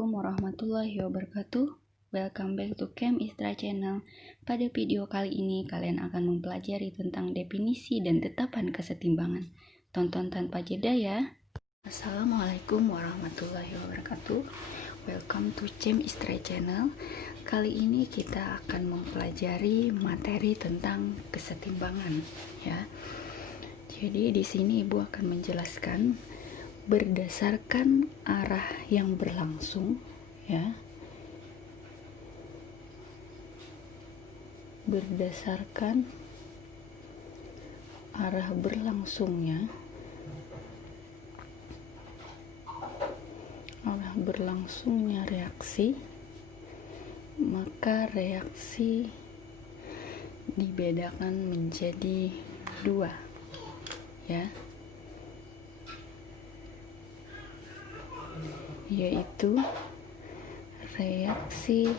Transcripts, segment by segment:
Assalamualaikum warahmatullahi wabarakatuh. Welcome back to Chem Istra Channel. Pada video kali ini kalian akan mempelajari tentang definisi dan tetapan kesetimbangan. Tonton tanpa jeda ya. Assalamualaikum warahmatullahi wabarakatuh. Welcome to Chem Istra Channel. Kali ini kita akan mempelajari materi tentang kesetimbangan ya. Jadi di sini Ibu akan menjelaskan berdasarkan arah yang berlangsung ya, berdasarkan arah berlangsungnya reaksi, maka reaksi dibedakan menjadi dua ya, yaitu reaksi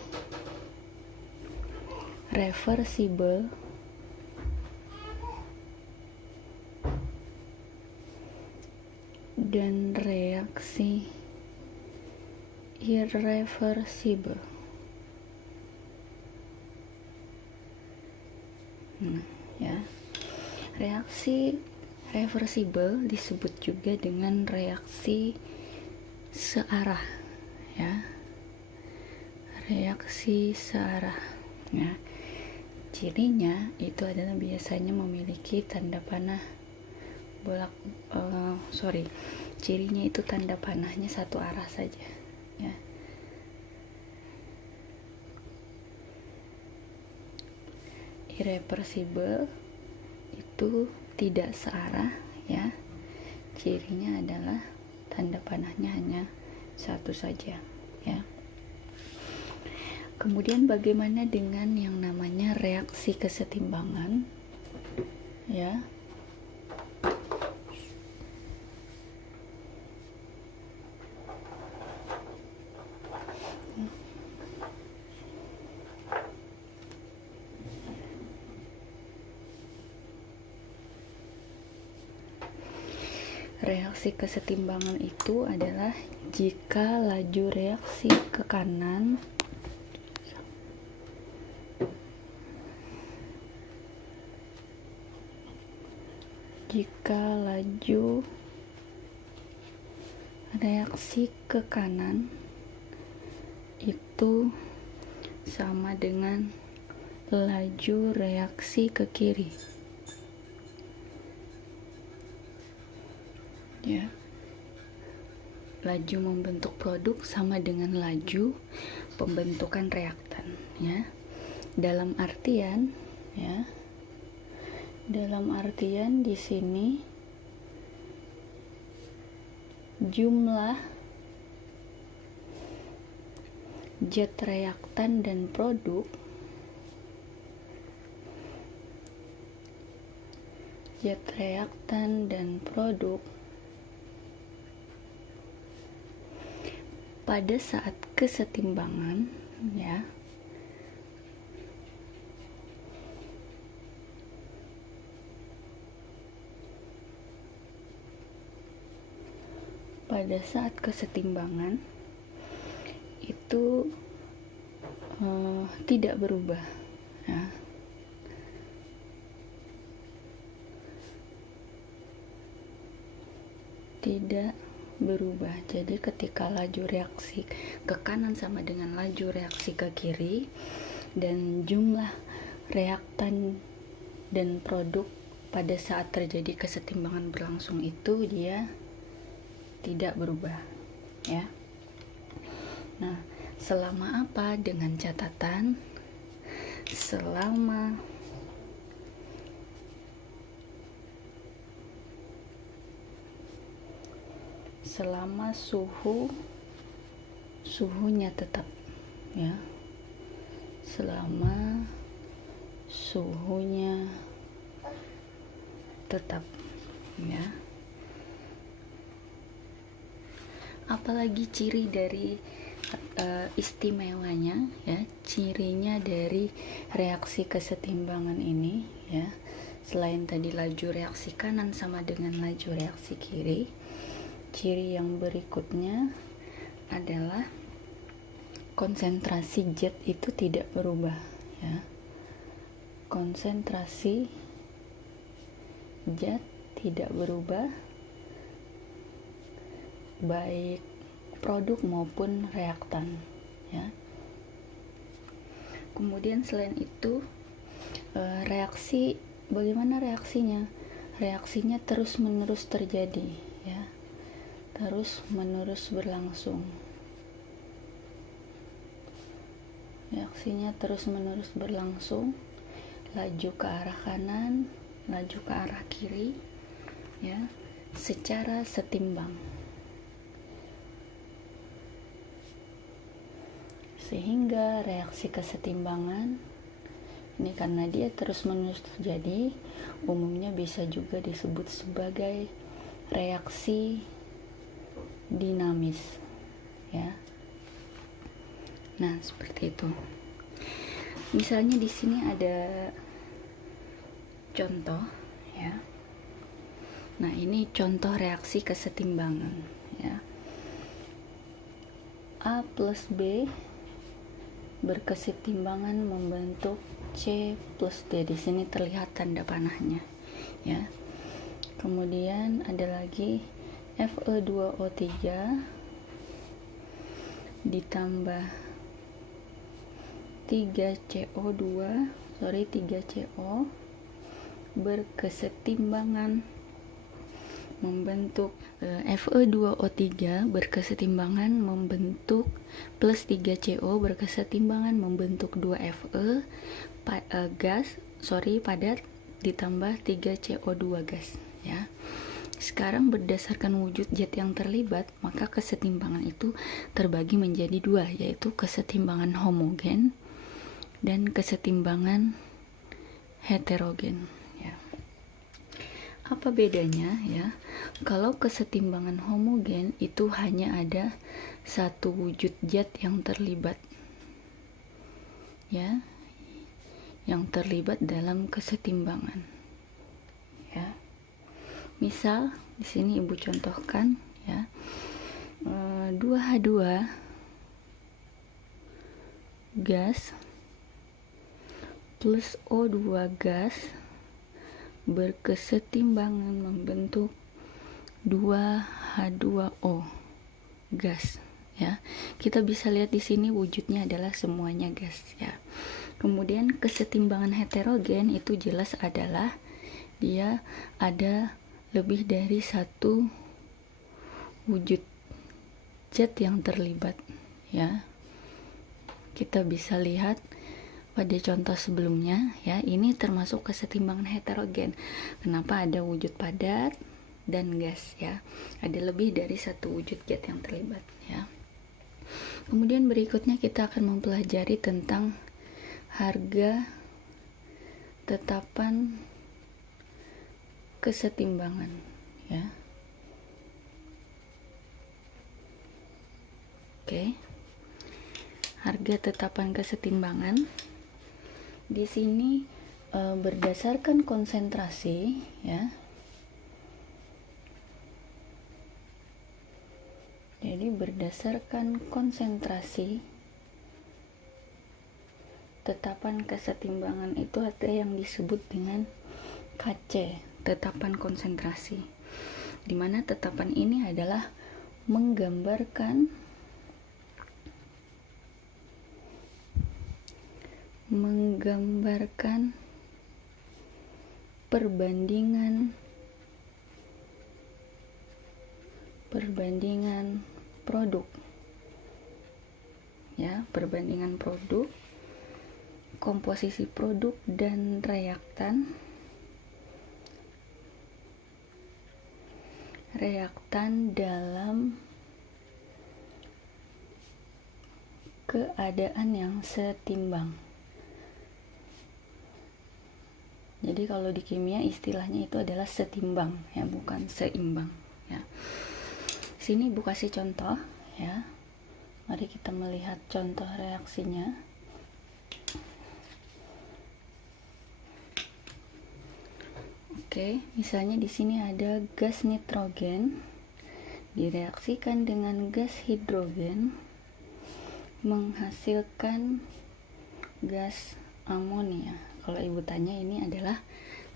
reversibel dan reaksi irreversibel. Ya. Reaksi reversibel disebut juga dengan reaksi searah ya, reaksi searah ya. Cirinya itu adalah biasanya memiliki tanda panah cirinya itu tanda panahnya satu arah saja ya. Irreversibel itu tidak searah ya, cirinya adalah tanda panahnya hanya satu saja ya. Kemudian bagaimana dengan yang namanya reaksi kesetimbangan ya? Reaksi kesetimbangan itu adalah jika laju reaksi ke kanan itu sama dengan laju reaksi ke kiri ya. Laju membentuk produk sama dengan laju pembentukan reaktan ya. Dalam artian di sini jumlah zat reaktan dan produk pada saat kesetimbangan ya, pada saat kesetimbangan itu tidak berubah ya. Tidak berubah. Jadi ketika laju reaksi ke kanan sama dengan laju reaksi ke kiri dan jumlah reaktan dan produk pada saat terjadi kesetimbangan berlangsung itu dia tidak berubah ya. Nah, selama apa? Dengan catatan selama suhunya tetap ya, selama suhunya tetap ya. Apalagi ciri dari istimewanya ya, cirinya dari reaksi kesetimbangan ini ya, selain tadi laju reaksi kanan sama dengan laju reaksi kiri, ciri yang berikutnya adalah konsentrasi zat itu tidak berubah, ya. Konsentrasi zat tidak berubah, baik produk maupun reaktan, ya. Kemudian selain itu, reaksi, bagaimana reaksinya? Reaksinya terus-menerus terjadi, ya. Terus-menerus berlangsung. Reaksinya terus-menerus berlangsung, laju ke arah kanan, laju ke arah kiri, ya, secara setimbang. Sehingga reaksi kesetimbangan ini, karena dia terus-menerus terjadi, umumnya bisa juga disebut sebagai reaksi dinamis, ya. Nah, seperti itu. Misalnya di sini ada contoh, ya. Nah, ini contoh reaksi kesetimbangan, ya. A plus B berkesetimbangan membentuk C plus D. Di sini terlihat tanda panahnya, ya. Kemudian ada lagi Fe2O3 ditambah 3CO berkesetimbangan membentuk Fe2O3 berkesetimbangan membentuk plus 3CO berkesetimbangan membentuk 2Fe padat ditambah 3CO2 gas, ya. Sekarang berdasarkan wujud zat yang terlibat, maka kesetimbangan itu terbagi menjadi dua, yaitu kesetimbangan homogen dan kesetimbangan heterogen, ya. Apa bedanya, ya? Kalau kesetimbangan homogen itu hanya ada satu wujud zat yang terlibat, ya, yang terlibat dalam kesetimbangan, ya. Misal di sini Ibu contohkan, ya, 2H2 gas plus O2 gas berkesetimbangan membentuk 2H2O gas, ya. Kita bisa lihat di sini wujudnya adalah semuanya gas, ya. Kemudian kesetimbangan heterogen itu jelas adalah dia ada lebih dari satu wujud zat yang terlibat, ya. Kita bisa lihat pada contoh sebelumnya, ya, ini termasuk kesetimbangan heterogen. Kenapa? Ada wujud padat dan gas, ya. Ada lebih dari satu wujud zat yang terlibat, ya. Kemudian berikutnya kita akan mempelajari tentang harga tetapan kesetimbangan, ya. Oke. Harga tetapan kesetimbangan di sini berdasarkan konsentrasi, ya. Jadi berdasarkan konsentrasi tetapan kesetimbangan itu ada yang disebut dengan KC, tetapan konsentrasi, di mana tetapan ini adalah menggambarkan perbandingan produk, ya, perbandingan produk, komposisi produk dan reaktan dalam keadaan yang setimbang. Jadi kalau di kimia istilahnya itu adalah setimbang, ya, bukan seimbang, ya. Sini Ibu kasih contoh, ya. Mari kita melihat contoh reaksinya. Oke, misalnya di sini ada gas nitrogen direaksikan dengan gas hidrogen, menghasilkan gas amonia. Kalau ibu tanya, ini adalah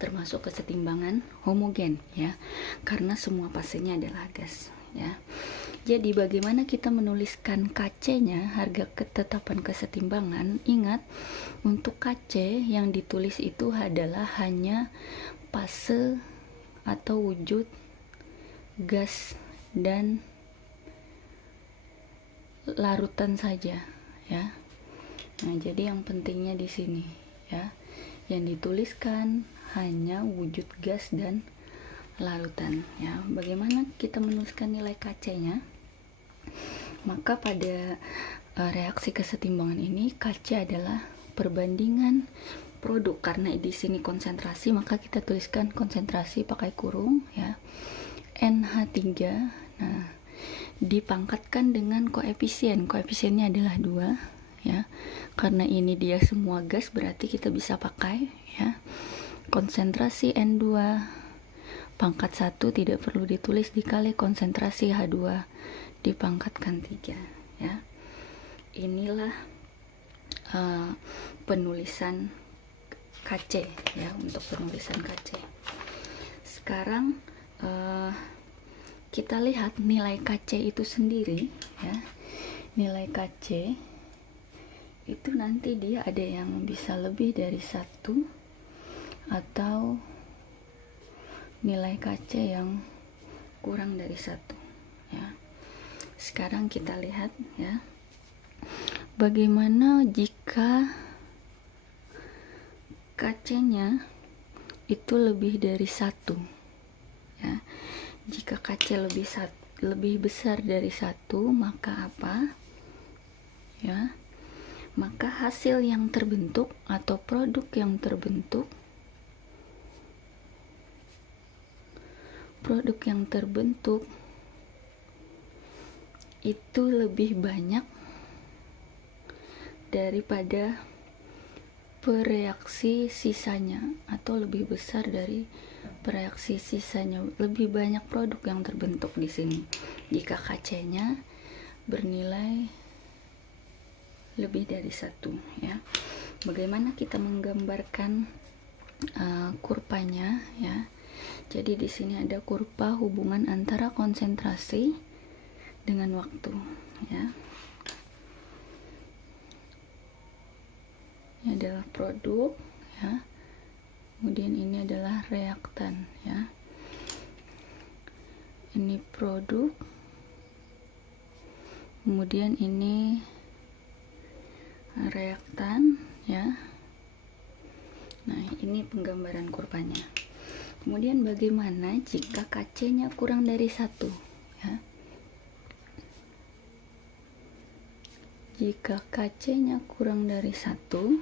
termasuk kesetimbangan homogen ya, karena semua fasenya adalah gas ya. Jadi bagaimana kita menuliskan KC-nya, harga ketetapan kesetimbangan? Ingat, untuk KC yang ditulis itu adalah hanya fase atau wujud gas dan larutan saja ya. Nah, jadi yang pentingnya di sini ya, yang dituliskan hanya wujud gas dan larutan ya. Bagaimana kita menuliskan nilai KC-nya? Maka pada reaksi kesetimbangan ini, KC adalah perbandingan produk. Karena di sini konsentrasi, maka kita tuliskan konsentrasi pakai kurung ya, NH3. Nah, dipangkatkan dengan koefisiennya adalah 2 ya, karena ini dia semua gas, berarti kita bisa pakai ya konsentrasi N2 pangkat 1 tidak perlu ditulis, dikali konsentrasi H2 dipangkatkan 3 ya. Inilah penulisan KC ya, untuk penulisan KC. Sekarang kita lihat nilai KC itu sendiri ya. Nilai KC itu nanti dia ada yang bisa lebih dari 1 atau nilai KC yang kurang dari 1 ya. Sekarang kita lihat ya, bagaimana jika KC-nya itu lebih dari 1 ya. Jika KC lebih besar dari 1, maka apa ya? Maka hasil yang terbentuk atau produk yang terbentuk, itu lebih banyak daripada pereaksi sisanya, atau lebih besar dari pereaksi sisanya. Lebih banyak produk yang terbentuk di sini jika KC-nya bernilai lebih dari 1 ya. Bagaimana kita menggambarkan kurvanya ya? Jadi di sini ada kurva hubungan antara konsentrasi dengan waktu ya. Ini adalah produk ya, kemudian ini adalah reaktan ya. Ini produk, kemudian ini reaktan ya. Nah, ini penggambaran kurvanya. Kemudian bagaimana jika KC-nya kurang dari 1 ya? Jika KC-nya kurang dari 1,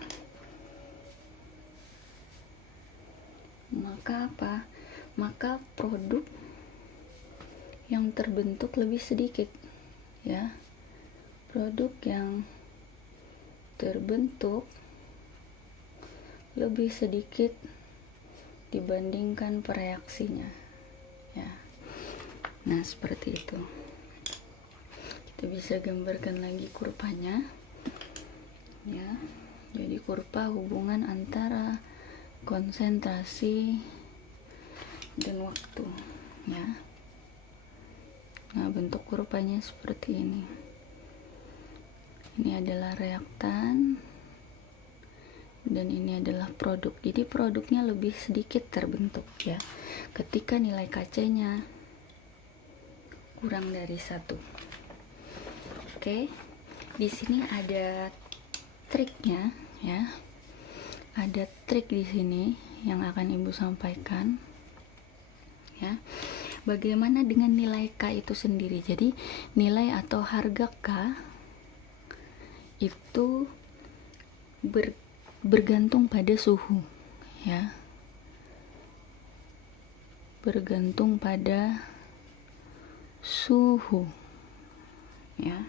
maka apa? Maka produk yang terbentuk lebih sedikit ya. Produk yang terbentuk lebih sedikit dibandingkan pereaksinya ya. Nah, seperti itu. Kita bisa gambarkan lagi kurvanya ya. Jadi kurva hubungan antara konsentrasi dan waktu ya. Nah, bentuk kurvanya seperti ini. Ini adalah reaktan dan ini adalah produk. Jadi produknya lebih sedikit terbentuk ya ketika nilai KC-nya kurang dari 1. Oke, di sini ada triknya ya. Ada trik di sini yang akan Ibu sampaikan ya. Bagaimana dengan nilai K itu sendiri? Jadi nilai atau harga K itu bergantung pada suhu ya. Bergantung pada suhu ya.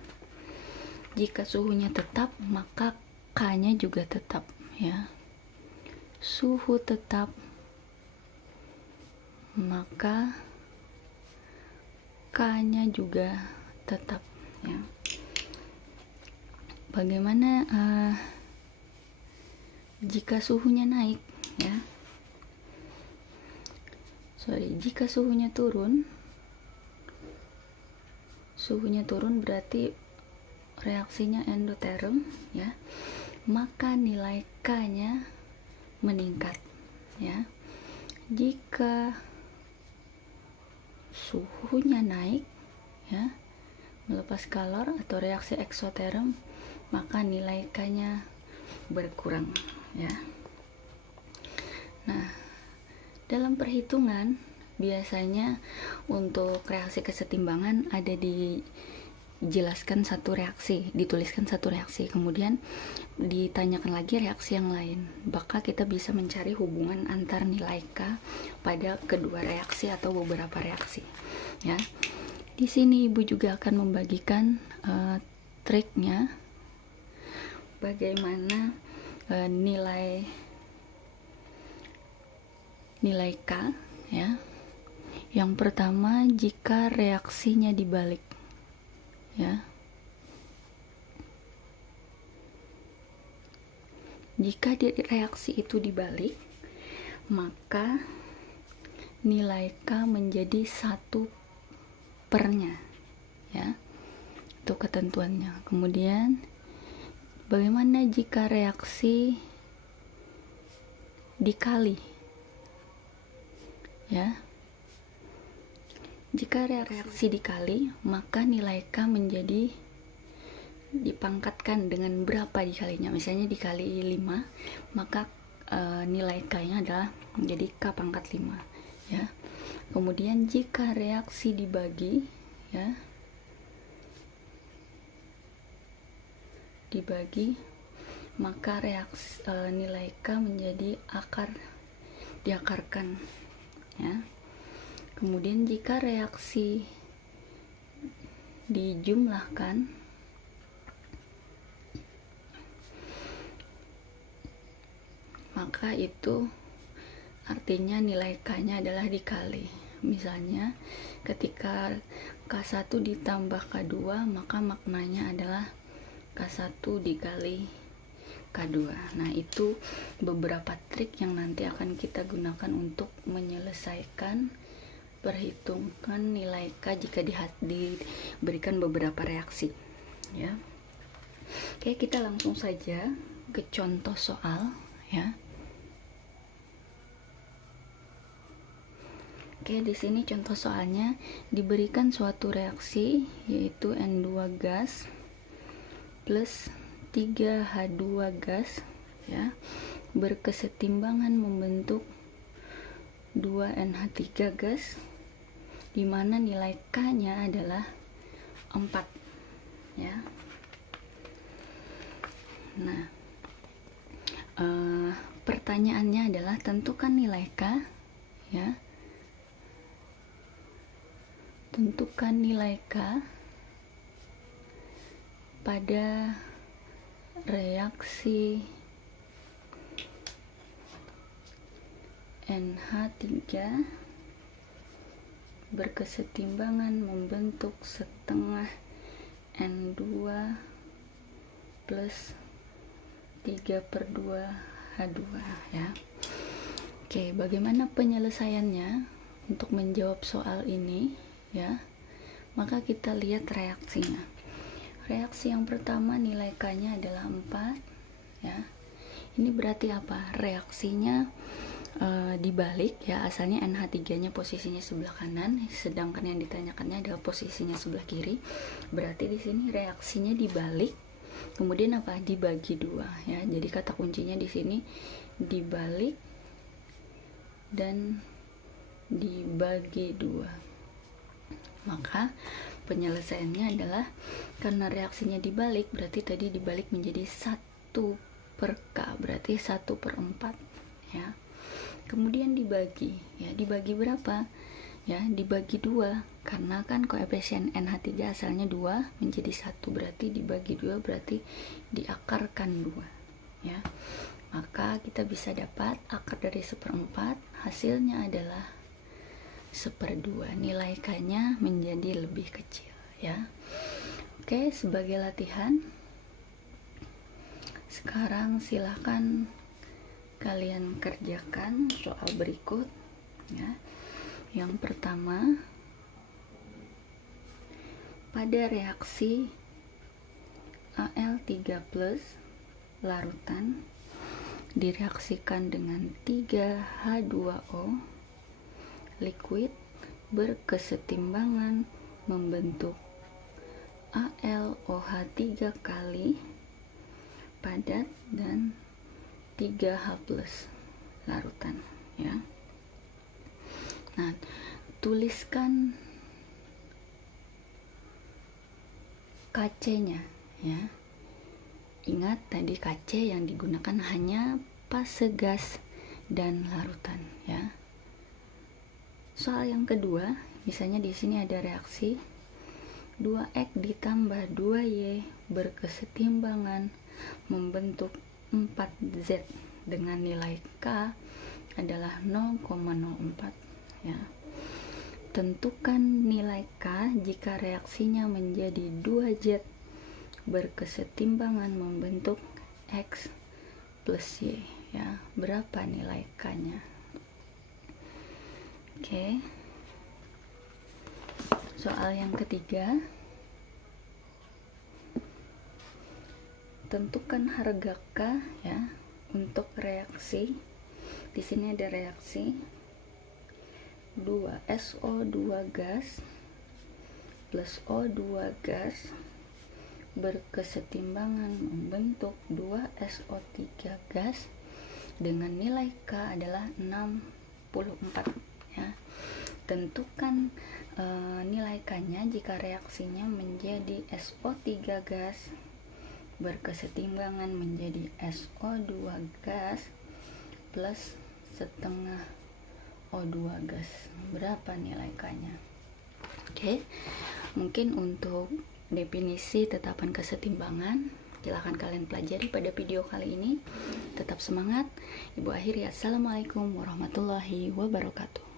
Jika suhunya tetap, maka K-nya juga tetap ya. Suhu tetap, maka K-nya juga tetap ya. bagaimana jika suhunya naik ya. Jika suhunya turun berarti reaksinya endoterm ya, maka nilai K-nya meningkat ya. Jika suhunya naik ya, melepas kalor atau reaksi eksoterm, maka nilai K-nya berkurang ya. Nah, dalam perhitungan biasanya untuk reaksi kesetimbangan ada dituliskan satu reaksi, kemudian ditanyakan lagi reaksi yang lain. Maka kita bisa mencari hubungan antar nilai K pada kedua reaksi atau beberapa reaksi ya. Di sini Ibu juga akan membagikan triknya bagaimana nilai K ya. Yang pertama, jika reaksinya dibalik ya. Jika reaksi itu dibalik, maka nilai K menjadi 1/nya ya. Itu ketentuannya. Kemudian bagaimana jika reaksi dikali ya. Jika reaksi dikali, maka nilai K menjadi dipangkatkan dengan berapa dikalinya. Misalnya dikali 5, maka nilai K-nya adalah menjadi K pangkat 5 ya. Kemudian jika reaksi dibagi ya, maka nilai K menjadi diakarkan ya. Kemudian jika reaksi dijumlahkan, maka itu artinya nilai K-nya adalah dikali. Misalnya ketika K1 ditambah K2, maka maknanya adalah K1 dikali K2. Nah, itu beberapa trik yang nanti akan kita gunakan untuk menyelesaikan perhitungan nilai K jika diberikan beberapa reaksi ya. Oke, kita langsung saja ke contoh soal ya. Oke, di sini contoh soalnya diberikan suatu reaksi yaitu N2 gas plus 3H2 gas ya, berkesetimbangan membentuk 2NH3 gas, di mana nilai K-nya adalah 4 ya. Nah, pertanyaannya adalah tentukan nilai K ya. Tentukan nilai K pada reaksi NH3 berkesetimbangan membentuk setengah N2 plus 3/2H2 ya. Oke, bagaimana penyelesaiannya untuk menjawab soal ini ya? Maka kita lihat reaksinya. Reaksi yang pertama nilai K-nya adalah 4 ya. Ini berarti apa? Reaksinya dibalik ya, asalnya NH3-nya posisinya sebelah kanan, sedangkan yang ditanyakannya adalah posisinya sebelah kiri. Berarti di sini reaksinya dibalik, kemudian apa? Dibagi 2 ya. Jadi kata kuncinya di sini dibalik dan dibagi 2. Maka penyelesaiannya adalah karena reaksinya dibalik, berarti tadi dibalik menjadi 1/K, berarti 1/4 ya. Kemudian dibagi ya, dibagi berapa ya? Dibagi 2, karena kan koefisien NH3 asalnya 2 menjadi 1, berarti dibagi 2 berarti diakarkan 2 ya. Maka kita bisa dapat akar dari 1/4, hasilnya adalah 1/2. Nilai K-nya menjadi lebih kecil ya. Oke, sebagai latihan sekarang silahkan kalian kerjakan soal berikut ya. Yang pertama, pada reaksi Al3+ larutan direaksikan dengan 3H2O liquid berkesetimbangan membentuk AlOH3 kali padat dan 3H+ larutan ya. Nah, tuliskan KC-nya ya. Ingat tadi KC yang digunakan hanya fase gas dan larutan ya. Soal yang kedua, misalnya di sini ada reaksi 2X ditambah 2Y berkesetimbangan membentuk 4Z dengan nilai K adalah 0,04 ya. Tentukan nilai K jika reaksinya menjadi 2Z berkesetimbangan membentuk X plus Y ya. Berapa nilai K-nya? Oke. Soal yang ketiga, tentukan harga K ya untuk reaksi. Di sini ada reaksi 2SO2 gas plus O2 gas berkesetimbangan membentuk 2SO3 gas dengan nilai K adalah 64 ya. Tentukan nilai K-nya jika reaksinya menjadi SO3 gas berkesetimbangan menjadi SO2 gas plus setengah O2 gas. Berapa nilai K-nya? Oke. Mungkin untuk definisi tetapan kesetimbangan silahkan kalian pelajari pada video kali ini. Tetap semangat. Ibu akhiri, assalamualaikum warahmatullahi wabarakatuh.